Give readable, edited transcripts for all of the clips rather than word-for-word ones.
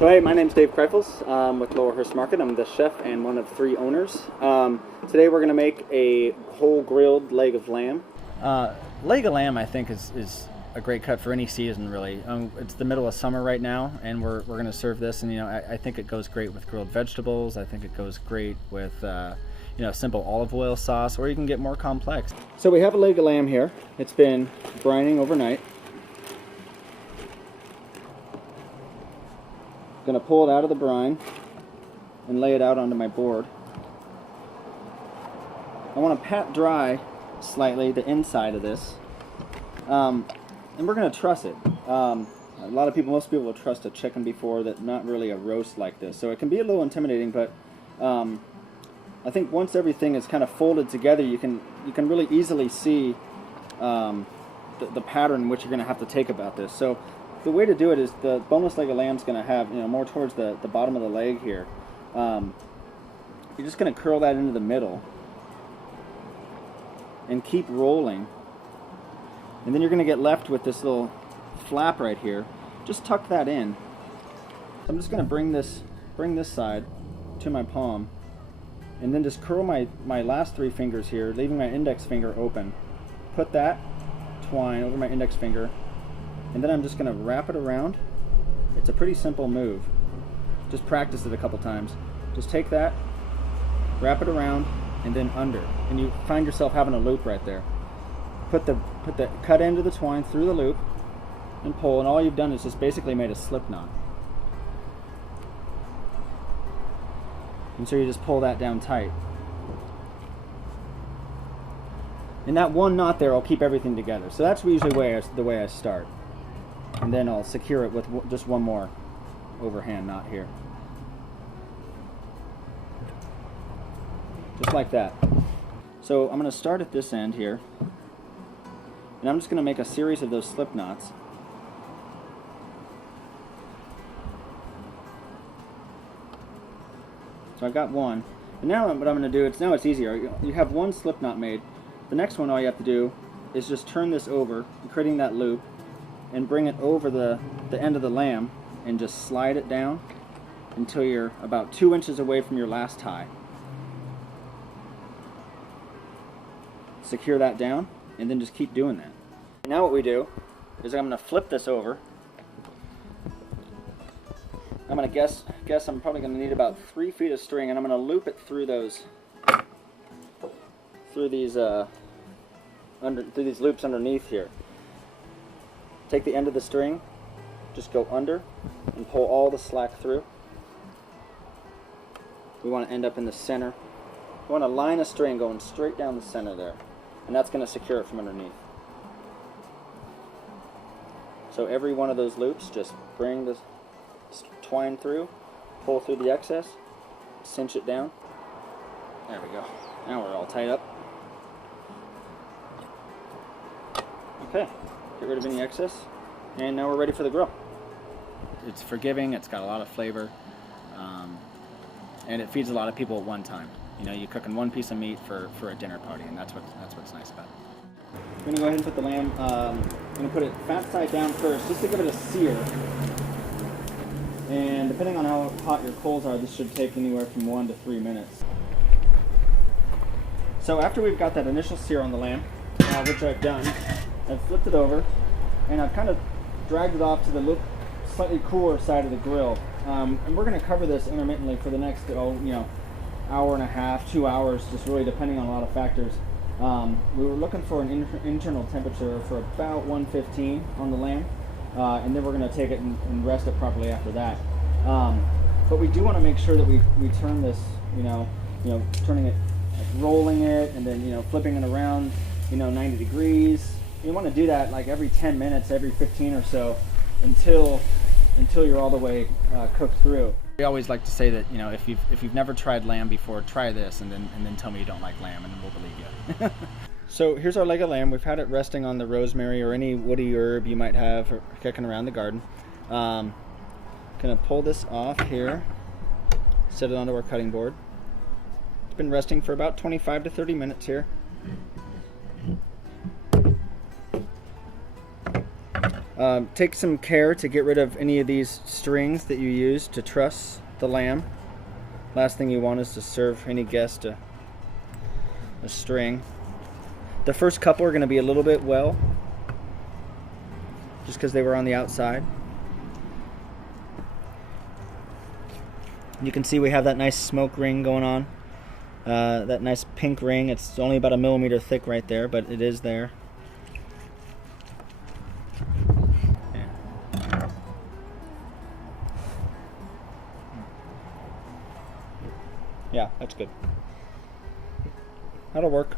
So hey, my name's Dave Kreifels with Laurelhurst Market. I'm the chef and one of 3 owners. Today we're going to make a whole grilled leg of lamb. Leg of lamb I think is a great cut for any season really. It's the middle of summer right now and we're going to serve this, and I think it goes great with grilled vegetables. I think it goes great with simple olive oil sauce, or you can get more complex. So we have a leg of lamb here. It's been brining overnight. I'm going to pull it out of the brine and lay it out onto my board. I want to pat dry slightly the inside of this, and we're going to truss it. Most people will trust a chicken before, that not really a roast like this, so it can be a little intimidating, but I think once everything is kind of folded together, you can really easily see the pattern which you're going to have to take about this. So the way to do it is the boneless leg of lamb is going to have more towards the bottom of the leg here. You're just going to curl that into the middle and keep rolling, and then you're going to get left with this little flap right here. Just tuck that in. So I'm just going to bring this side to my palm, and then just curl my last 3 fingers here, leaving my index finger open. Put that twine over my index finger, and then I'm just going to wrap it around. It's a pretty simple move. Just practice it a couple times. Just take that, wrap it around, and then under. And you find yourself having a loop right there. Put the cut end of the twine through the loop and pull, and all you've done is just basically made a slip knot. And so you just pull that down tight. And that one knot there will keep everything together. So that's usually the way I start. And then I'll secure it with just one more overhand knot here. Just like that. So I'm going to start at this end here, and I'm just going to make a series of those slip knots. So I've got one, and now what I'm going to do, it's easier. You have one slip knot made. The next one, all you have to do is just turn this over, creating that loop, and bring it over the end of the lamb and just slide it down until you're about 2 inches away from your last tie. Secure that down, and then just keep doing that. Now what we do is I'm going to flip this over. I'm going to guess I'm probably going to need about 3 feet of string, and I'm going to loop it through these loops underneath here. Take the end of the string, just go under, and pull all the slack through. We want to end up in the center. We want a line of string going straight down the center there, and that's going to secure it from underneath. So every one of those loops, just bring the twine through, pull through the excess, cinch it down. There we go. Now we're all tied up. Okay, get rid of any excess, and now we're ready for the grill. It's forgiving, it's got a lot of flavor, and it feeds a lot of people at one time. You're cooking one piece of meat for a dinner party, and that's what's nice about it. I'm going to go ahead and put the lamb, I'm going to put it fat side down first, just to give it a sear. And depending on how hot your coals are, this should take anywhere from 1 to 3 minutes. So after we've got that initial sear on the lamb, which I've done, I've flipped it over, and I've kind of dragged it off to the slightly cooler side of the grill. And we're going to cover this intermittently for the next, hour and a half, 2 hours, just really depending on a lot of factors. We were looking for an internal temperature for about 115 on the lamb, and then we're going to take it and rest it properly after that. But we do want to make sure that we turn this, turning it, like rolling it, and then flipping it around, 90 degrees. You want to do that like every 10 minutes, every 15 or so, until you're all the way cooked through. We always like to say that if you've never tried lamb before, try this, and then tell me you don't like lamb, and then we'll believe you. So here's our leg of lamb. We've had it resting on the rosemary or any woody herb you might have kicking around the garden. Gonna pull this off here, set it onto our cutting board. It's been resting for about 25 to 30 minutes here. Take some care to get rid of any of these strings that you use to truss the lamb. Last thing you want is to serve any guest a string. The first couple are going to be a little bit well, just because they were on the outside. You can see we have that nice smoke ring going on. That nice pink ring. It's only about 1 millimeter thick right there, but it is there. Yeah, that's good. That'll work.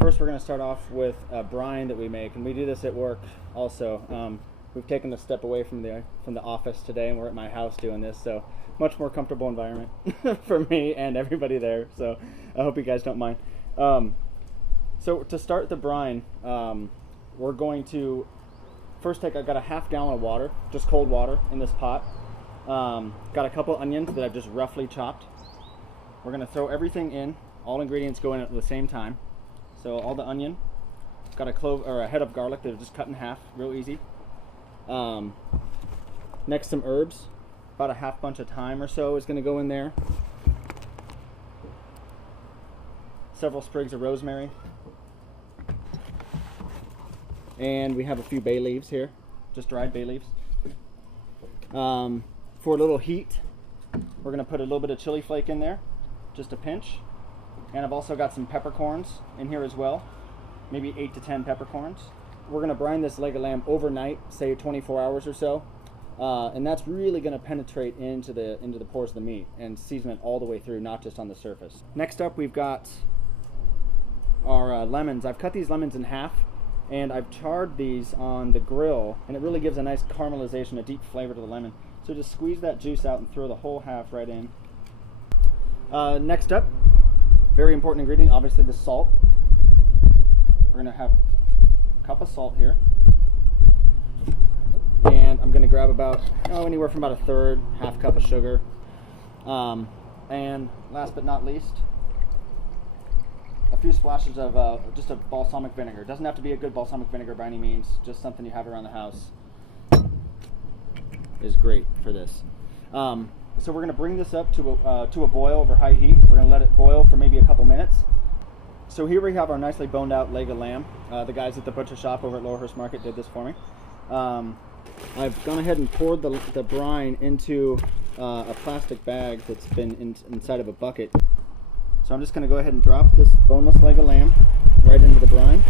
First, we're going to start off with a brine that we make, and we do this at work also. We've taken a step away from the office today, and we're at my house doing this, so much more comfortable environment for me and everybody there. So I hope you guys don't mind. So to start the brine, we're going to first I've got a half gallon of water, just cold water in this pot. Got a couple onions that I've just roughly chopped. We're going to throw everything in. All ingredients go in at the same time. So all the onion, got a clove or a head of garlic that I've just cut in half, real easy. Next, some herbs, about a half bunch of thyme or so is going to go in there. Several sprigs of rosemary. And we have a few bay leaves here, just dried bay leaves. For a little heat, we're going to put a little bit of chili flake in there, just a pinch. And I've also got some peppercorns in here as well, maybe 8 to 10 peppercorns. We're going to brine this leg of lamb overnight, say 24 hours or so, and that's really going to penetrate into the pores of the meat and season it all the way through, not just on the surface. Next up, we've got our lemons. I've cut these lemons in half, and I've charred these on the grill, and it really gives a nice caramelization, a deep flavor to the lemon. So just squeeze that juice out and throw the whole half right in. Next up, very important ingredient, obviously the salt. We're going to have a cup of salt here. And I'm going to grab about, anywhere from about a third, half cup of sugar. And last but not least, a few splashes of just a balsamic vinegar. It doesn't have to be a good balsamic vinegar by any means, just something you have around the house is great for this. So we're going to bring this up to a boil over high heat. We're going to let it boil for maybe a couple minutes. So here we have our nicely boned out leg of lamb. The guys at the butcher shop over at Laurelhurst Market did this for me. I've gone ahead and poured the brine into a plastic bag that's been inside of a bucket. So I'm just going to go ahead and drop this boneless leg of lamb right into the brine.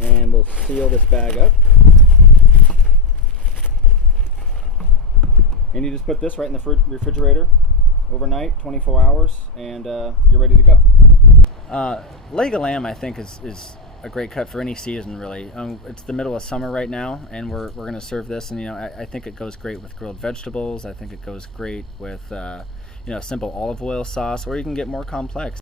And we'll seal this bag up. And you just put this right in the refrigerator overnight, 24 hours, and you're ready to go. Leg of lamb, I think, is a great cut for any season, really. It's the middle of summer right now, and we're going to serve this, and I think it goes great with grilled vegetables. I think it goes great with simple olive oil sauce, or you can get more complex.